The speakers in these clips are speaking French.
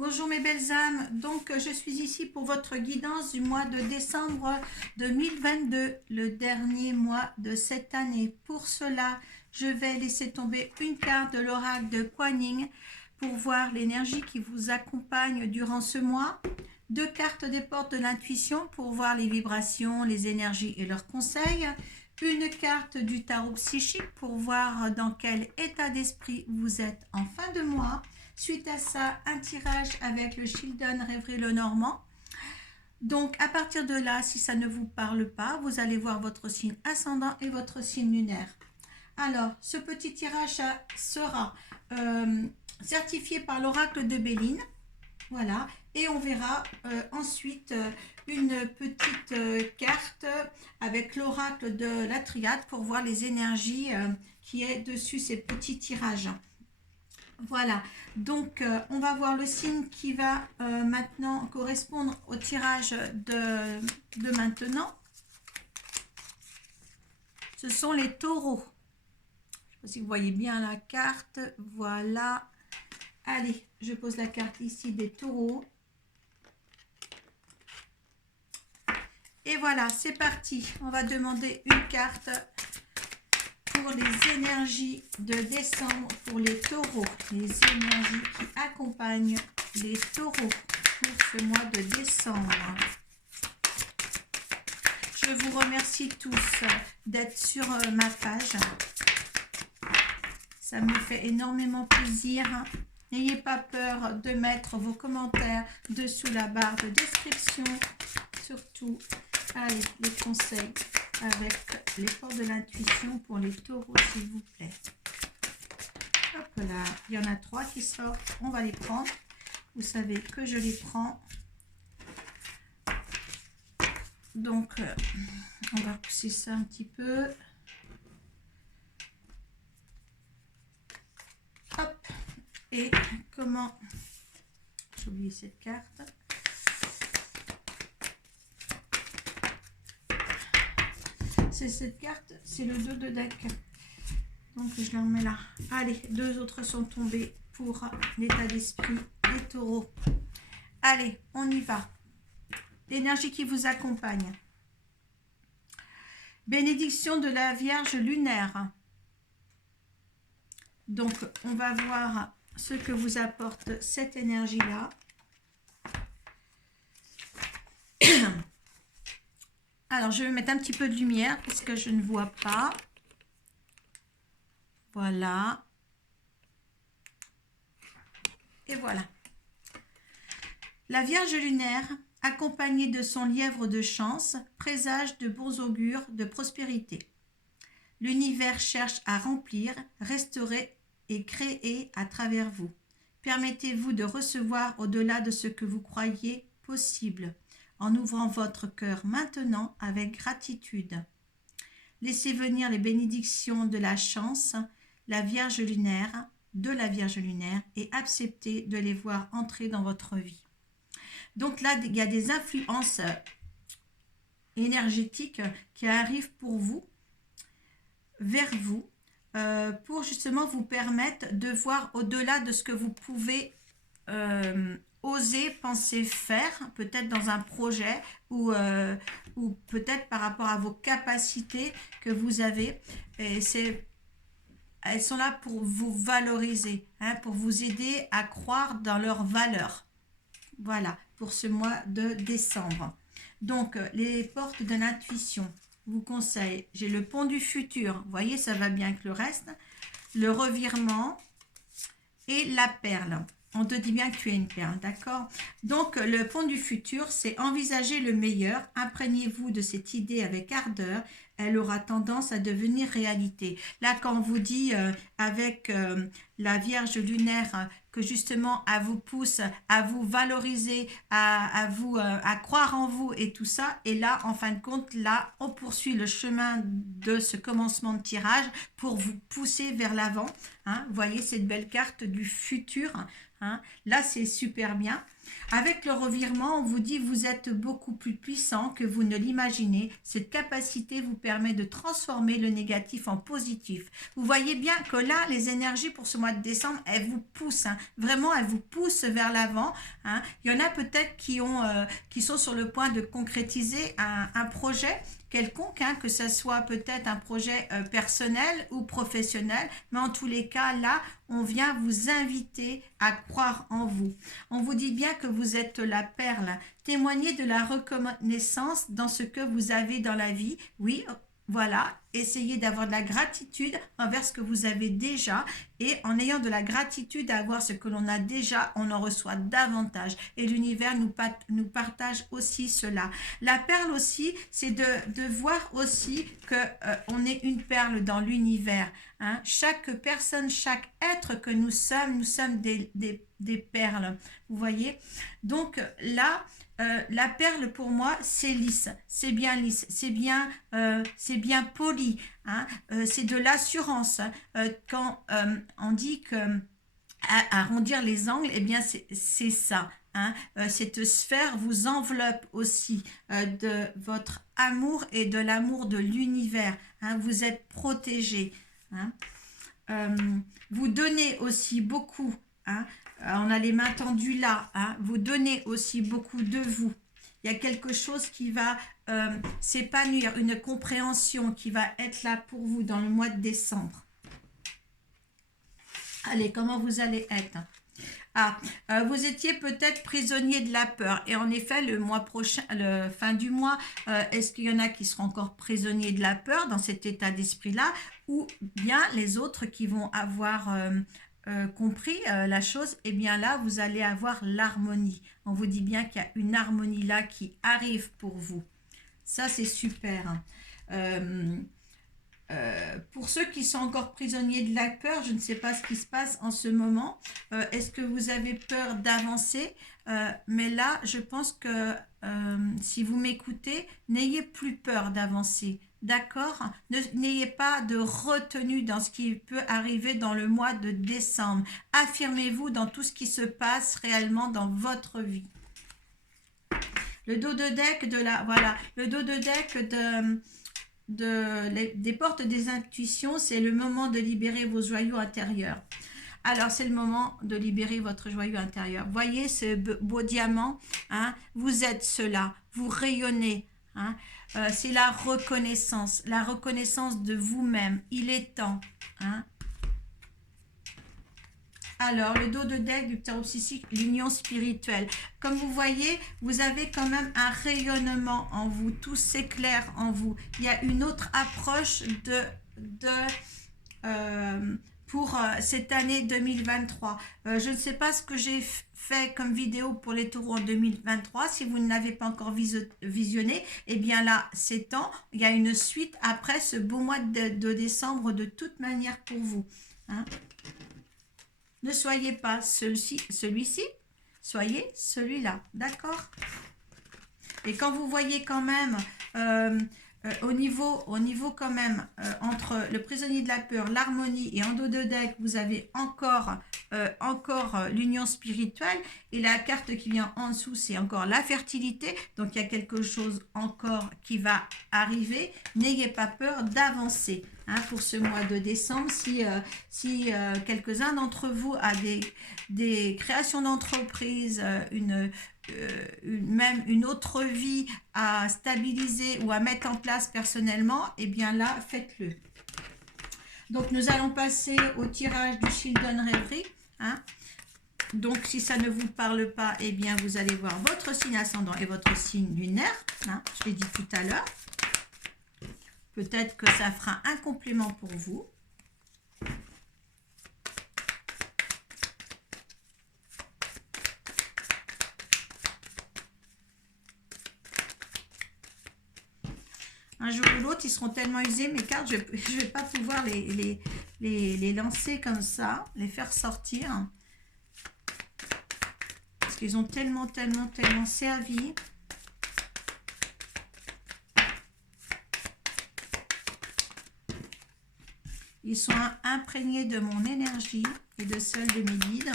Bonjour mes belles âmes, donc je suis ici pour votre guidance du mois de décembre 2022, le dernier mois de cette année. Pour cela, je vais laisser tomber une carte de l'oracle de Kuan pour voir l'énergie qui vous accompagne durant ce mois. Deux cartes des portes de l'intuition pour voir les vibrations, les énergies et leurs conseils. Une carte du tarot psychique pour voir dans quel état d'esprit vous êtes en fin de mois. Suite à ça, un tirage avec le Children Rêverie le Normand. Donc, à partir de là, si ça ne vous parle pas, vous allez voir votre signe ascendant et votre signe lunaire. Alors, ce petit tirage sera certifié par l'oracle de Béline. Voilà. Et on verra ensuite une petite carte avec l'oracle de la triade pour voir les énergies qui est dessus ces petits tirages. Voilà, donc on va voir le signe qui va maintenant correspondre au tirage de maintenant. Ce sont les taureaux. Je ne sais pas si vous voyez bien la carte. Voilà. Allez, je pose la carte ici des taureaux. Et voilà, c'est parti. On va demander une carte pour les énergies de décembre pour les taureaux, les énergies qui accompagnent les taureaux pour ce mois de décembre. Je vous remercie tous d'être sur ma page. Ça me fait énormément plaisir. N'ayez pas peur de mettre vos commentaires dessous la barre de description. Surtout, allez, les conseils avec les portes de l'intuition pour les taureaux, s'il vous plaît. Hop là, il y en a 3 qui sortent, on va les prendre. Vous savez que je les prends. Donc, on va pousser ça un petit peu. Hop, et comment... J'ai oublié cette carte. C'est cette carte, c'est le 2 de deck. Donc je la remets là. Allez, 2 autres sont tombés pour l'état d'esprit des taureaux. Allez, on y va. L'énergie qui vous accompagne. Bénédiction de la Vierge lunaire. Donc on va voir ce que vous apporte cette énergie-là. Alors, je vais mettre un petit peu de lumière parce que je ne vois pas. Voilà. Et voilà. La Vierge lunaire, accompagnée de son lièvre de chance, présage de bons augures de prospérité. L'univers cherche à remplir, restaurer et créer à travers vous. Permettez-vous de recevoir au-delà de ce que vous croyez possible, en ouvrant votre cœur maintenant avec gratitude. Laissez venir les bénédictions de la chance, la Vierge lunaire, de la Vierge lunaire, et acceptez de les voir entrer dans votre vie. Donc là, il y a des influences énergétiques qui arrivent pour vous, vers vous, pour justement vous permettre de voir au-delà de ce que vous pouvez oser penser faire, peut-être dans un projet ou peut-être par rapport à vos capacités que vous avez. Et elles sont là pour vous valoriser, hein, pour vous aider à croire dans leurs valeurs. Voilà, pour ce mois de décembre. Donc, les portes de l'intuition vous conseillent. J'ai le pont du futur. Vous voyez, ça va bien avec le reste. Le revirement et la perle. On te dit bien que tu es une perle, d'accord? Donc, le pont du futur, c'est envisager le meilleur. Imprégnez-vous de cette idée avec ardeur. Elle aura tendance à devenir réalité. Là, quand on vous dit avec la Vierge lunaire que justement, elle vous pousse à vous valoriser, à croire en vous et tout ça. Et là, en fin de compte, là, on poursuit le chemin de ce commencement de tirage pour vous pousser vers l'avant. Hein. Vous voyez cette belle carte du futur. Hein. Là, c'est super bien. Avec le revirement, on vous dit vous êtes beaucoup plus puissant que vous ne l'imaginez. Cette capacité vous permet permet de transformer le négatif en positif. Vous voyez bien que là, les énergies pour ce mois de décembre, elles vous poussent, hein. Vraiment, elles vous poussent vers l'avant, hein. Il y en a peut-être qui sont sur le point de concrétiser un projet quelconque, hein, que ce soit peut-être un projet personnel ou professionnel, mais en tous les cas, là, on vient vous inviter à croire en vous. On vous dit bien que vous êtes la perle. Témoignez de la reconnaissance dans ce que vous avez dans la vie. Oui, voilà, essayez d'avoir de la gratitude envers ce que vous avez déjà, et en ayant de la gratitude à avoir ce que l'on a déjà, on en reçoit davantage, et l'univers nous partage aussi cela. La perle aussi, c'est de voir aussi que on est une perle dans l'univers, hein. Chaque personne, chaque être que nous sommes des perles, vous voyez. Donc là, la perle pour moi, c'est lisse, c'est bien lisse, c'est bien poli, hein, c'est de l'assurance, hein. Quand on dit que arrondir les angles, eh bien c'est ça, hein. Cette sphère vous enveloppe aussi de votre amour et de l'amour de l'univers, hein. Vous êtes protégé, hein. Vous donnez aussi beaucoup, hein. On a les mains tendues là, hein. Vous donnez aussi beaucoup de vous. Il y a quelque chose qui va s'épanouir, une compréhension qui va être là pour vous dans le mois de décembre. Allez, comment vous allez être? Vous étiez peut-être prisonnier de la peur, et en effet le mois prochain, le fin du mois, est-ce qu'il y en a qui seront encore prisonniers de la peur dans cet état d'esprit là, ou bien les autres qui vont avoir compris la chose? Eh bien là vous allez avoir l'harmonie. On vous dit bien qu'il y a une harmonie là qui arrive pour vous, ça c'est super, hein. Pour ceux qui sont encore prisonniers de la peur, je ne sais pas ce qui se passe en ce moment. Est-ce que vous avez peur d'avancer? Mais là, je pense que si vous m'écoutez, n'ayez plus peur d'avancer. D'accord? N'ayez pas de retenue dans ce qui peut arriver dans le mois de décembre. Affirmez-vous dans tout ce qui se passe réellement dans votre vie. Le dos de deck de la... Voilà, le dos de deck des portes des intuitions, c'est le moment de libérer vos joyaux intérieurs. Alors, c'est le moment de libérer votre joyau intérieur. Voyez ce beau diamant, hein? Vous êtes cela, vous rayonnez, hein? C'est la reconnaissance de vous-même. Il est temps, hein? Alors, le dos de deck du tarot psychique, l'union spirituelle. Comme vous voyez, vous avez quand même un rayonnement en vous. Tout s'éclaire en vous. Il y a une autre approche pour cette année 2023. Je ne sais pas ce que j'ai fait comme vidéo pour les taureaux en 2023. Si vous ne l'avez pas encore visionné, eh bien là, c'est temps. Il y a une suite après ce beau mois de décembre de toute manière pour vous, hein. Ne soyez pas celui-ci, soyez celui-là, d'accord? Et quand vous voyez quand même, au niveau quand même, entre le prisonnier de la peur, l'harmonie, et en dos de deck, vous avez encore l'union spirituelle, et la carte qui vient en dessous, c'est encore la fertilité. Donc, il y a quelque chose encore qui va arriver. N'ayez pas peur d'avancer, hein, pour ce mois de décembre. Si quelques-uns d'entre vous a des créations d'entreprise, même une autre vie à stabiliser ou à mettre en place personnellement, eh bien là, faites-le. Donc, nous allons passer au tirage du Children Reverie, hein. Donc, si ça ne vous parle pas, eh bien, vous allez voir votre signe ascendant et votre signe lunaire, hein, je l'ai dit tout à l'heure. Peut-être que ça fera un complément pour vous. Un jour ou l'autre, ils seront tellement usés, mes cartes, je ne vais pas pouvoir les lancer comme ça, les faire sortir. Parce qu'ils ont tellement servi. Ils sont imprégnés de mon énergie et de celle de mes guides.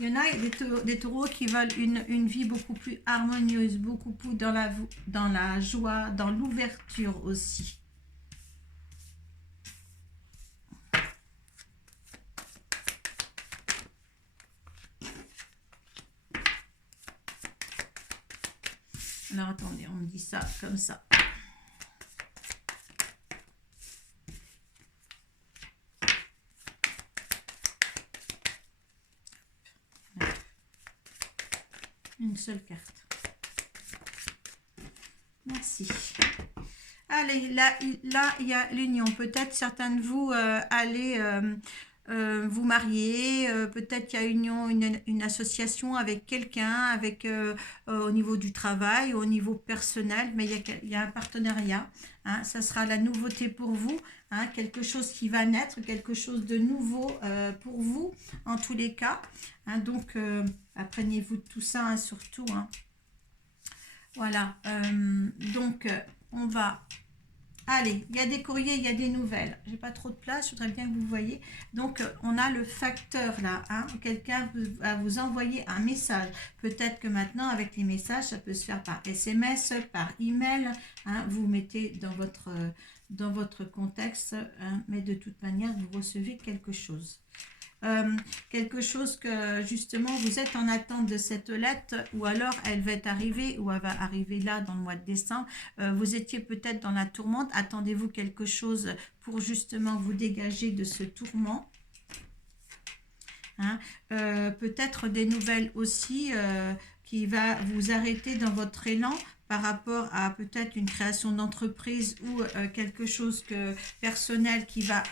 Il y en a des taureaux qui veulent une vie beaucoup plus harmonieuse, beaucoup plus dans la joie, dans l'ouverture aussi. Alors attendez, on me dit ça comme ça. Une seule carte. Merci. Allez, là il y a l'union. Peut-être certains de vous allez vous marier. Peut-être qu'il y a une association avec quelqu'un, au niveau du travail, au niveau personnel, mais il y a un partenariat. Hein, ça sera la nouveauté pour vous. Hein, quelque chose qui va naître, quelque chose de nouveau pour vous, en tous les cas. Hein, donc, apprenez-vous de tout ça, hein, surtout. Hein. Voilà. Donc, on va... Allez, il y a des courriers, il y a des nouvelles. J'ai pas trop de place, je voudrais bien que vous voyez. Donc, on a le facteur là. Hein. Quelqu'un va vous envoyer un message. Peut-être que maintenant, avec les messages, ça peut se faire par SMS, par email. Hein. Vous mettez dans votre contexte, hein, mais de toute manière, vous recevez quelque chose. Quelque chose que justement vous êtes en attente de cette lettre, ou alors elle va arriver, ou elle va arriver là dans le mois de décembre. Vous étiez peut-être dans la tourmente, attendez-vous quelque chose pour justement vous dégager de ce tourment. Hein, peut-être des nouvelles aussi qui va vous arrêter dans votre élan par rapport à peut-être une création d'entreprise ou quelque chose personnel qui va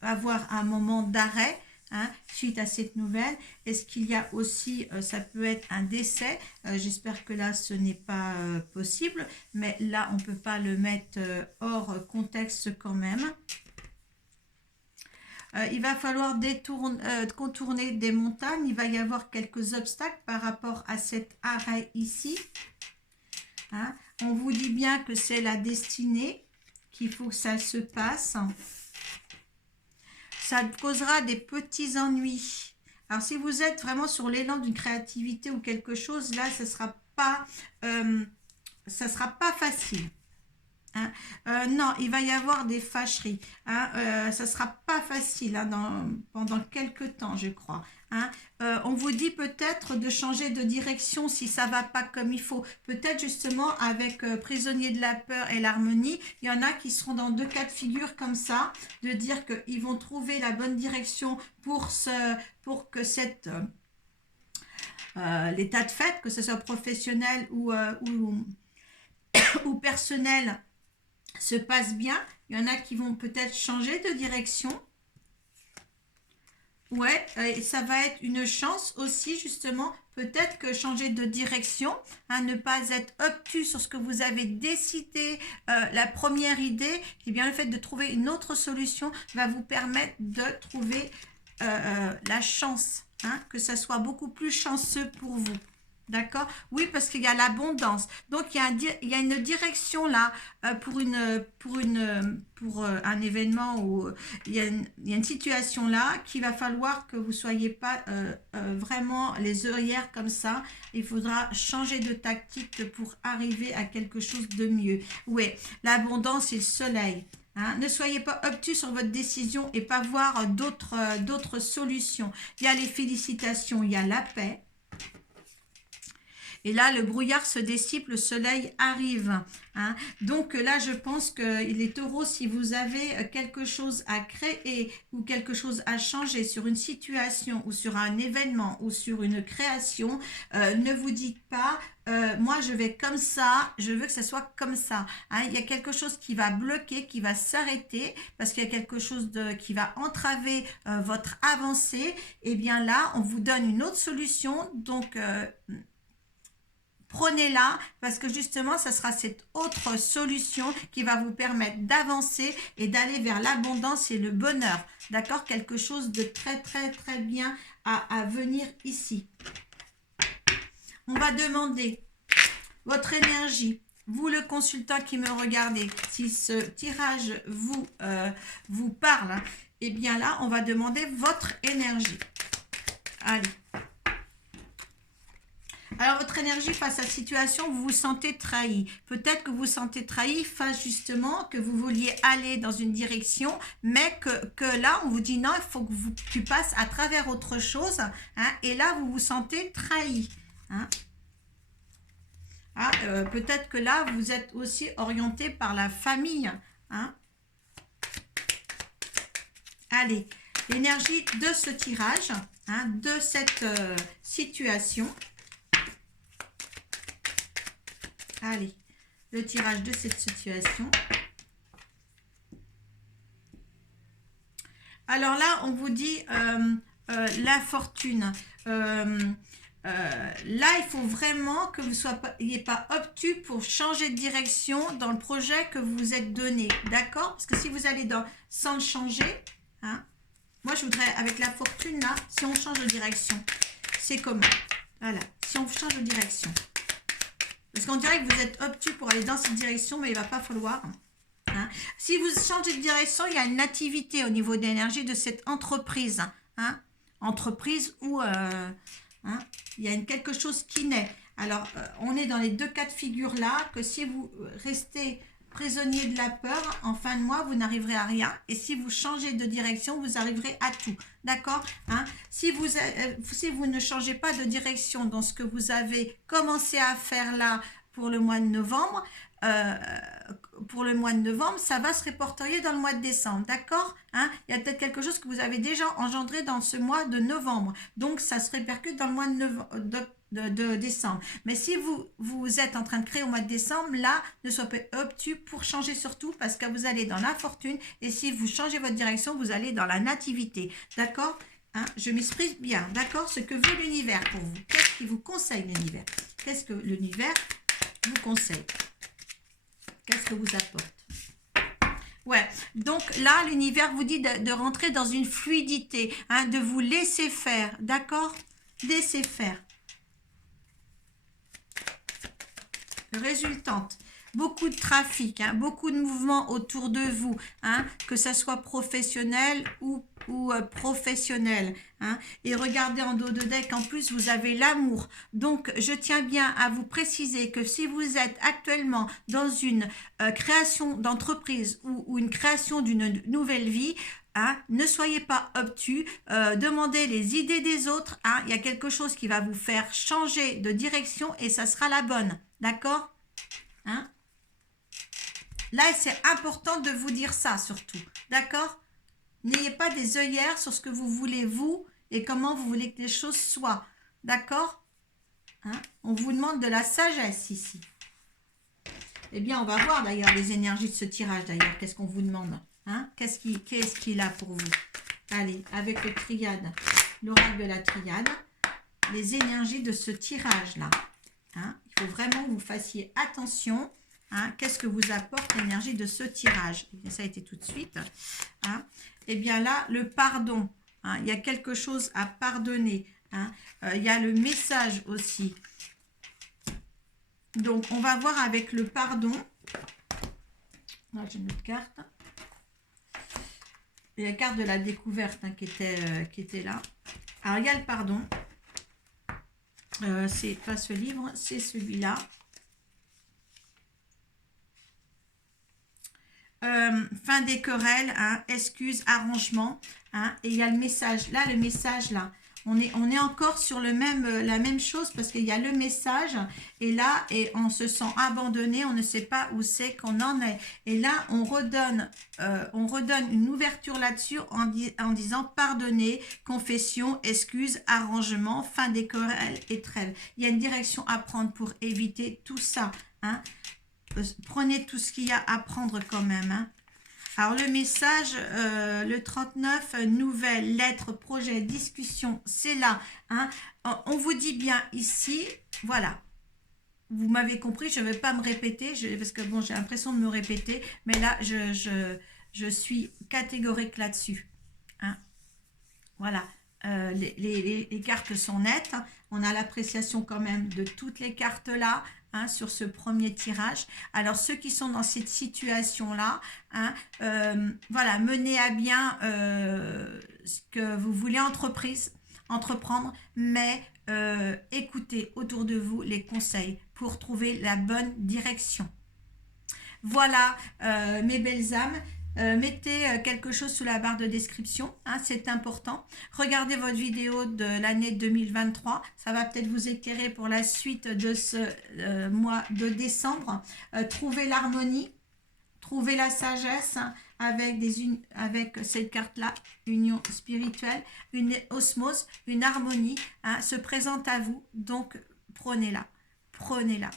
avoir un moment d'arrêt. Hein, suite à cette nouvelle. Est-ce qu'il y a aussi, ça peut être un décès, j'espère que là ce n'est pas possible, mais là on ne peut pas le mettre hors contexte quand même. Il va falloir contourner des montagnes, il va y avoir quelques obstacles par rapport à cet arrêt ici. Hein, on vous dit bien que c'est la destinée, qu'il faut que ça se passe. Ça causera des petits ennuis. Alors, si vous êtes vraiment sur l'élan d'une créativité ou quelque chose, là, ça sera pas facile. Hein. Non, il va y avoir des fâcheries. Hein. Ça ne sera pas facile hein, pendant quelques temps, je crois. Hein. On vous dit peut-être de changer de direction si ça ne va pas comme il faut. Peut-être justement avec Prisonnier de la peur et l'harmonie, il y en a qui seront dans deux cas de figure comme ça, de dire qu'ils vont trouver la bonne direction pour que l'état de fait, que ce soit professionnel ou personnel, se passe bien. Il y en a qui vont peut-être changer de direction. Ouais, et ça va être une chance aussi, justement, peut-être que changer de direction, hein, ne pas être obtus sur ce que vous avez décidé, la première idée, et bien le fait de trouver une autre solution va vous permettre de trouver la chance, hein, que ça soit beaucoup plus chanceux pour vous. D'accord? Oui, parce qu'il y a l'abondance. Donc, il y a une direction là pour un événement où il y a une situation là qu'il va falloir que vous ne soyez pas vraiment les œillères comme ça. Il faudra changer de tactique pour arriver à quelque chose de mieux. Oui, l'abondance et le soleil. Hein, ne soyez pas obtus sur votre décision et pas voir d'autres solutions. Il y a les félicitations, il y a la paix. Et là, le brouillard se dissipe, le soleil arrive. Hein. Donc là, je pense que les taureaux, si vous avez quelque chose à créer ou quelque chose à changer sur une situation ou sur un événement ou sur une création, ne vous dites pas, moi je vais comme ça, je veux que ça soit comme ça. Hein. Il y a quelque chose qui va bloquer, qui va s'arrêter parce qu'il y a quelque chose qui va entraver votre avancée. Et bien là, on vous donne une autre solution. Donc, prenez-la parce que justement, ça sera cette autre solution qui va vous permettre d'avancer et d'aller vers l'abondance et le bonheur. D'accord? Quelque chose de très, très, très bien à venir ici. On va demander votre énergie. Vous, le consultant qui me regardez, si ce tirage vous parle, eh bien là, on va demander votre énergie. Allez. Alors, votre énergie face à la situation, vous vous sentez trahi. Peut-être que vous vous sentez trahi face justement que vous vouliez aller dans une direction, mais que là, on vous dit non, il faut que tu passes à travers autre chose. Hein, et là, vous vous sentez trahi. Hein. Ah, peut-être que là, vous êtes aussi orienté par la famille. Hein. Allez, l'énergie de ce tirage, hein, de cette situation. Allez, le tirage de cette situation. Alors là, on vous dit la fortune. Là, il faut vraiment que vous soyez pas obtus pour changer de direction dans le projet que vous vous êtes donné. D'accord? Parce que si vous allez sans le changer, hein, moi je voudrais, avec la fortune là, si on change de direction, c'est comment? Voilà, si on change de direction. Parce qu'on dirait que vous êtes obtus pour aller dans cette direction, mais il ne va pas falloir. Hein. Si vous changez de direction, il y a une nativité au niveau de l'énergie de cette entreprise. Hein. Entreprise où hein, il y a quelque chose qui naît. Alors, on est dans les deux cas de figure là, que si vous restez prisonnier de la peur, en fin de mois, vous n'arriverez à rien. Et si vous changez de direction, vous arriverez à tout. D'accord, hein? Si vous ne changez pas de direction dans ce que vous avez commencé à faire là pour le mois de novembre, ça va se répertorier dans le mois de décembre. D'accord, hein? Il y a peut-être quelque chose que vous avez déjà engendré dans ce mois de novembre. Donc, ça se répercute dans le mois de décembre. Mais si vous êtes en train de créer au mois de décembre, là, ne soyez pas obtus pour changer surtout parce que vous allez dans la fortune et si vous changez votre direction, vous allez dans la nativité. D'accord, hein? Je m'exprime bien. D'accord, ce que veut l'univers pour vous. Qu'est-ce qui vous conseille l'univers? Qu'est-ce que l'univers vous conseille? Qu'est-ce que vous apporte? Ouais, donc là, l'univers vous dit de rentrer dans une fluidité, hein, de vous laisser faire. D'accord, laisser faire. Résultante, beaucoup de trafic, hein, beaucoup de mouvements autour de vous, hein, que ça soit professionnel ou professionnel. Hein, et regardez en dos de deck, en plus, vous avez l'amour. Donc, je tiens bien à vous préciser que si vous êtes actuellement dans une création d'entreprise ou une création d'une nouvelle vie, hein, ne soyez pas obtus, demandez les idées des autres. Hein, il y a quelque chose qui va vous faire changer de direction et ça sera la bonne. D'accord, hein? Là, c'est important de vous dire ça surtout. D'accord? N'ayez pas des œillères sur ce que vous voulez vous et comment vous voulez que les choses soient. D'accord, hein? On vous demande de la sagesse ici. Eh bien, on va voir d'ailleurs les énergies de ce tirage d'ailleurs. Qu'est-ce qu'on vous demande, hein? Qu'est-ce qu'il a pour vous? Allez, avec le triade, l'oracle de la triade, les énergies de ce tirage-là. Hein? Il faut vraiment que vous fassiez attention. Hein? Qu'est-ce que vous apporte l'énergie de ce tirage? Ça a été tout de suite. Hein? Et bien là, le pardon. Hein? Il y a quelque chose à pardonner. Hein? Il y a le message aussi. Donc, on va voir avec le pardon. Là, j'ai une autre carte. Il y a la carte de la découverte, hein, qui était là. Alors, il y a le pardon. C'est pas ce livre, c'est celui-là. Fin des querelles, hein, excuses, arrangement. Hein, et il y a le message. Là, le message, là. On est encore sur la même chose parce qu'il y a le message. Et là, on se sent abandonné. On ne sait pas où c'est qu'on en est. Et là, on redonne une ouverture là-dessus en disant pardonner, confession, excuse, arrangement, fin des querelles et trêve. Il y a une direction à prendre pour éviter tout ça. Hein. Prenez tout ce qu'il y a à prendre quand même. Hein. Alors, le message, le 39, nouvelles, lettres, projets, discussions, c'est là. Hein. On vous dit bien ici, voilà. Vous m'avez compris, je ne vais pas me répéter, parce que bon, j'ai l'impression de me répéter, mais là, je suis catégorique là-dessus. Hein. Voilà. Les cartes sont nettes. On a l'appréciation quand même de toutes les cartes là. Hein, sur ce premier tirage. Alors, ceux qui sont dans cette situation-là, hein, voilà, menez à bien ce que vous voulez entreprendre, mais écoutez autour de vous les conseils pour trouver la bonne direction. Voilà, mes belles âmes. Mettez quelque chose sous la barre de description, hein, c'est important. Regardez votre vidéo de l'année 2023, ça va peut-être vous éclairer pour la suite de ce mois de décembre. Trouvez l'harmonie, trouvez la sagesse, hein, avec cette carte-là, union spirituelle, une osmose, une harmonie, hein, se présente à vous, donc prenez-la, prenez-la.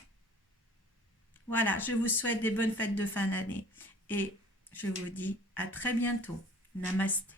Voilà, je vous souhaite des bonnes fêtes de fin d'année et je vous dis à très bientôt. Namasté.